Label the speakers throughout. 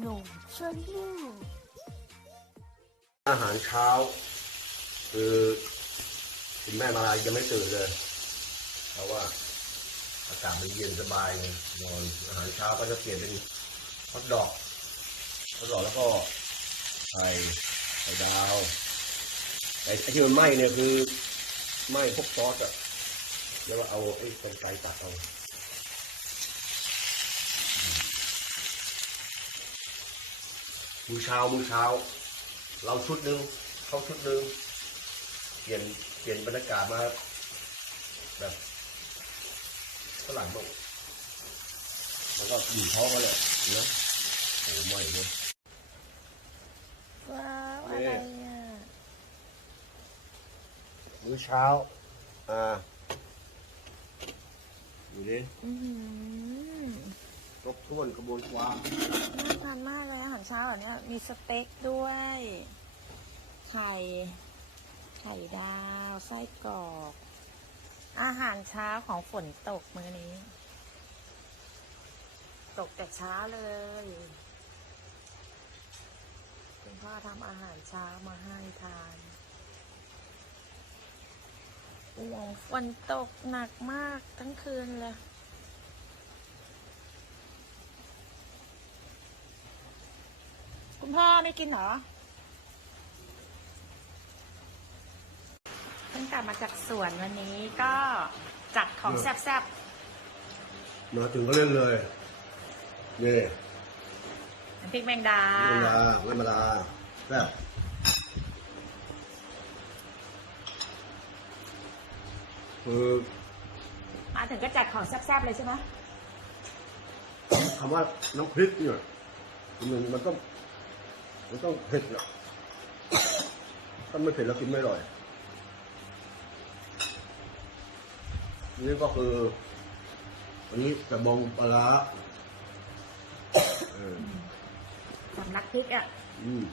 Speaker 1: หนุ่มชนลูก
Speaker 2: อาหารเช้า คือคุณแม่มาลายยังไม่ตื่นเลย เพราะว่าอากาศมันเย็นสบายไงนอนอาหารเช้าก็จะเปลี่ยนเป็นฮอทดอกฮอทดอกแล้วก็ไข่ไข่ดาวไอ้ไอ้ที่มันไหม้เนี่ยคือไหม้พวกซอสอะแล้วเอาไอ้ตรงไก่ตัดเอา มือเช้ามือเช้า เราชุดหนึ่งเขาชุดหนึ่งเปลี่ยนเปลี่ยนบรรยากาศมาแบบฝรั่งบ้างแล้วก็อยู่ท้องกันเลยเนาะโอ้ไม่เลย
Speaker 1: ว้าวอะไรอะ
Speaker 2: มื้อเช้า อ่าดูดิ
Speaker 1: อือหือ
Speaker 2: คร บถ้วนกระบวนความ
Speaker 1: น่าทานมากเลยอาหารเช้าแบบนี้มีสเต็กด้วย ไข่ไข่ดาวไส้กรอก อาหารเช้าของฝนตกมื้อนี้ ตกแต่เช้าเลยคุณพ่อทำอาหารเช้ามาให้ทานอ้โหฝนตกหนักมากทั้งคืนเลย คุณพ่อไม่กินเหรอเพิ่งกลับมาจากสวนวันนี้ก็จัดของแซ่บ
Speaker 2: มาถึงก็เล่นเลยนี่
Speaker 1: ๆน้ำพริกแมงดา
Speaker 2: เวลาเวลาแซ่บคือ
Speaker 1: มาถึงก็จัดของแซ่บๆเลยใช่ไหม
Speaker 2: คำว่าน้ำพริกเนี่ยมันมันต้อง มันต้องเผ็ดนะถ้าไม่เผ็ดแล้วกินไม่อร่อยนี่ก็คือ อันนี้กระบองปลาร้าเออ
Speaker 1: สำลักพริกอะ
Speaker 2: อืม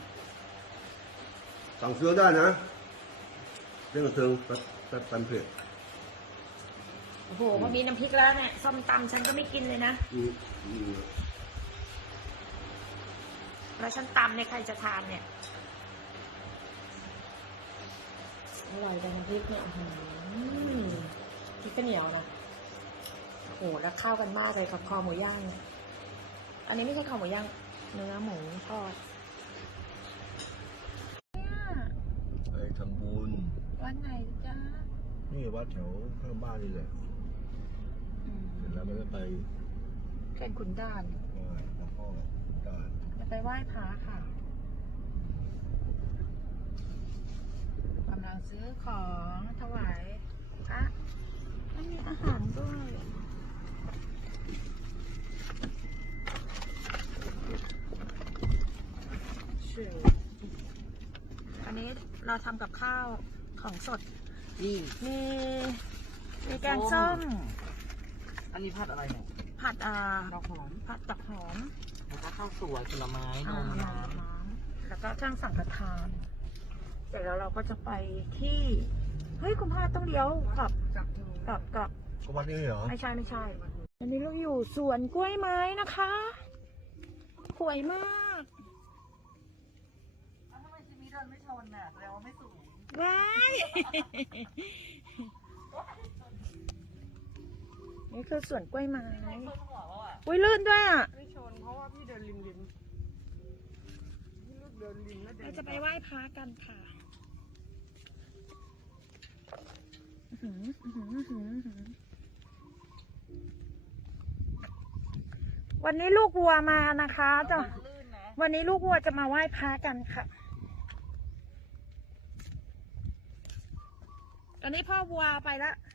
Speaker 2: สั่งซื้อได้นะเรื่องเทิงแป๊บแป๊บแป๊บเผ็ด
Speaker 1: โอ้โหพอมีน้ำพริกแล้วเนี่ยส้มตำฉันก็ไม่กินเลยนะ
Speaker 2: อืมอืม
Speaker 1: แล้วฉันตำเนี่ยใครจะทานเนี่ย อร่อยจังน้ำพริกเนี่ยอื้อหือพริกก็เหนียวนะโอ้โหแล้วเข้ากันมากเลยกับคอหมูย่างเนี่ยอันนี้ไม่ใช่คอหมูย่างเนื้อหมูทอด
Speaker 2: ไปทำบุญ
Speaker 1: วันไหนจ้า
Speaker 2: นี่วัดแถวข้างบ้านนี่แหละเสร็จแล้วมันก็ไป
Speaker 1: เข่นขุนด่าน
Speaker 2: ไหว้หลวงพ่อ ได้
Speaker 1: จะไปไหว้พระค่ะกำลังซื้อของถวายพระไม่มีอาหารด้วยชื่ออันนี้เราทำกับข้าวของสด
Speaker 3: นี่
Speaker 1: มีมีแกงส้ม
Speaker 3: อันนี้ผัดอะไรเนี่ย
Speaker 1: ผัดอ่า
Speaker 3: ดอกหอม
Speaker 1: ผัดดอกหอม
Speaker 3: แล้วก็ข้าวสวยผลไม้น
Speaker 1: อ่าม
Speaker 3: น้
Speaker 1: น้ำแล้วก็เครื่องสังฆทาน เสร็จแล้วเราก็จะไปที่ เฮ้ยคุณพ่อต้องเลี้ยวกลับำ
Speaker 3: จับ
Speaker 1: กลับกลับ
Speaker 2: ก็วัดนี้เหรอ
Speaker 1: ไม่ใช่ไม่ใช่อันนี้เราอยู่สวนกล้วยไม้นะคะสวยมาก
Speaker 3: ทำไมชีวิตเดินไม่ชนน่ะแสดงว่าไม่สูง
Speaker 1: ว้าย นี่คือสวนกล้วยไม้
Speaker 3: ชนหัวแล้วอะ
Speaker 1: อุ้ยลื่นด้วยอะ
Speaker 3: ไม่ชนเพราะว่าพี่เดินริมริมพี่ลูกเดินริมแล้วเดิ
Speaker 1: เรา
Speaker 3: น
Speaker 1: จะไปไหว้พระกันค่ะอื้อหืออื้อหืออื้อหืออื้อหือวันนี้ลูกวัวมานะคะจะ
Speaker 3: ลื่นนะ
Speaker 1: วันนี้ลูกวัวจะมาไหว้พระกันค่ะ ตอนนี้พ่อวัวไปแล้ว
Speaker 3: เพร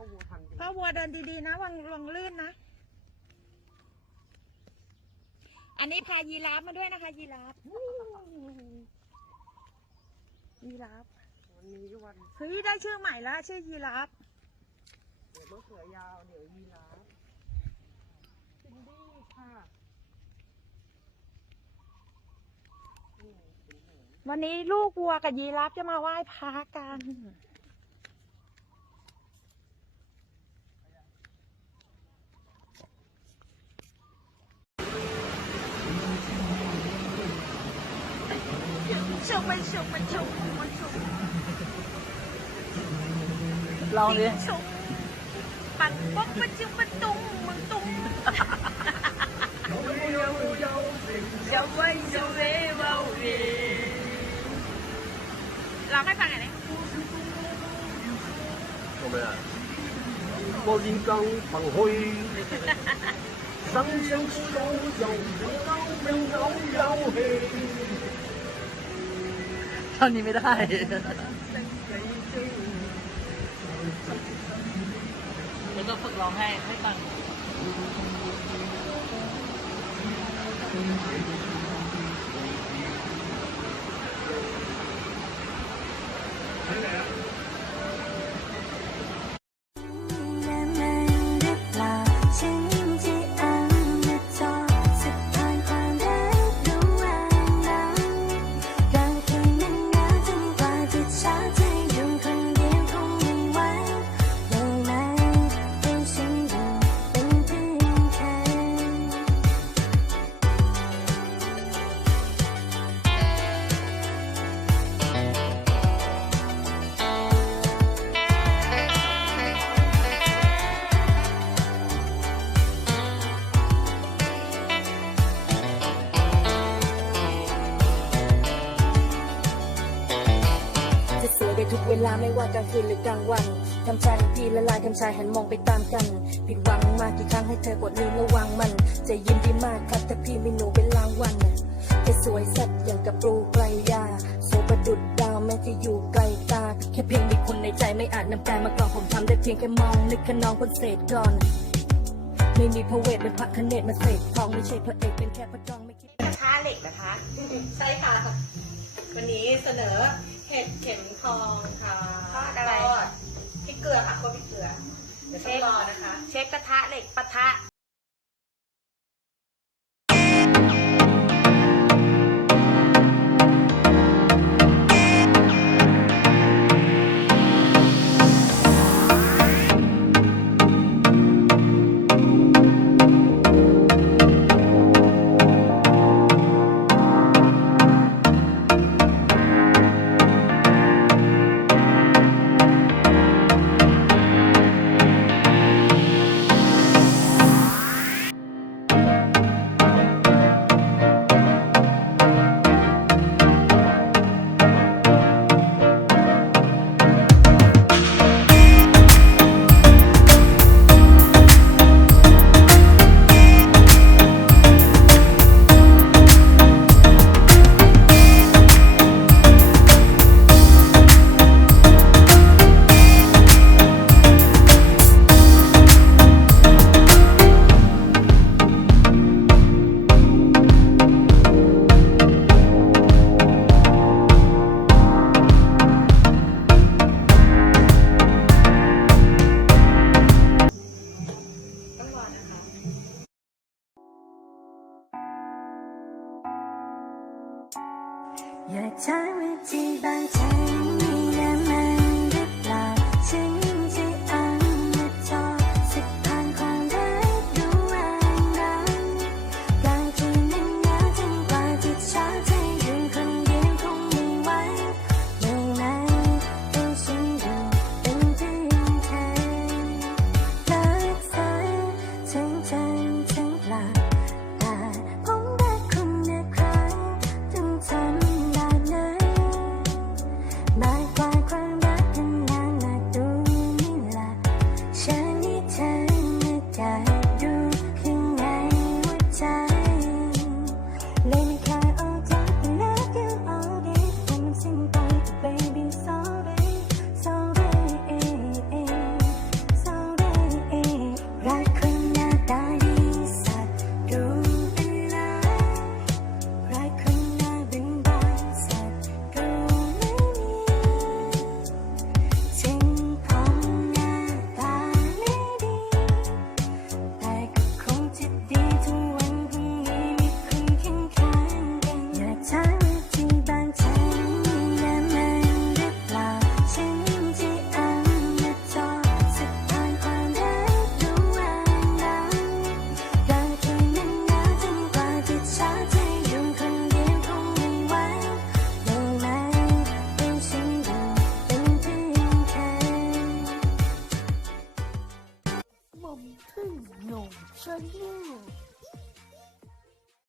Speaker 3: าะวัวทัน
Speaker 1: พ่อวัวเดินดีๆนะวังวังลื่นนะ อันนี้พายีราฟมาด้วยนะคะ ยีราฟยีราฟ
Speaker 3: วันนี้วัน
Speaker 1: เฮ้ยได้ชื่อใหม่แล้วชื่อยีราฟ
Speaker 3: เดี๋ยวมะเขือยาวเดี๋ยวยีราฟซินดี้ค่ะนี่เป็นหัว
Speaker 1: วันนี้ลูกวัวกับยีราฟจะมาไหว้พระกัน ชุบมันชุบมันชุบมันชุบ
Speaker 3: ลองดิ
Speaker 1: ชุบปังป๊อกมันชุบมันตุ้งมันตุ้งเจ้าไว้เท่านี้
Speaker 3: ไม่ได้ เราต้ฝึกร้องให้ให้ฟังา
Speaker 4: ไม่ว่ากลางคืนหรือกลางวันทำใจพี่ละลายทำชายหันมองไปตามกัน ผิดหวังมากกี่ครั้งให้เธอกดลืมระวังมันใจะยิ้มดีมากครับถ้าพี่ไม่หนูเป็นรางวัลน่ะแค่สวยสัดอย่างกับปลูไกลยาสวยประดุดดาวแม้จะอยู่ไกลตา แค่เพียงมีคุณในใจไม่อาจนำกายมากรองผมทำได้เพียงแค่มองนึกขนองคนเศษกรอน ไม่มีพระเวทเป็นพระคเนตมาเสกทองไม่ใช่พระเอกเป็นแค่พระจองไม่คิด
Speaker 1: กระทะเหล็กนะคะ ใช่ค่ะ วันนี้เสนอเห็ดเข็มทองค่ะ
Speaker 5: อดอะไร
Speaker 1: ทดพริกเกลือค่ะคั่วพริกเกลือเดี๋ยวต้องรอนะคะ
Speaker 5: เชฟกระทะเหล็กปะทะ